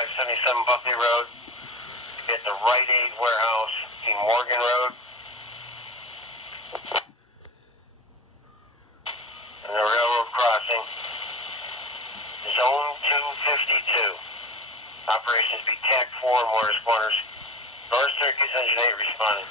577 Buckley Road. Get the Rite Aid Warehouse, the Morgan Road. And the railroad crossing. Zone 252. Operations be TAC 4, Moyers Corners. North Circuit Engine 8 responding.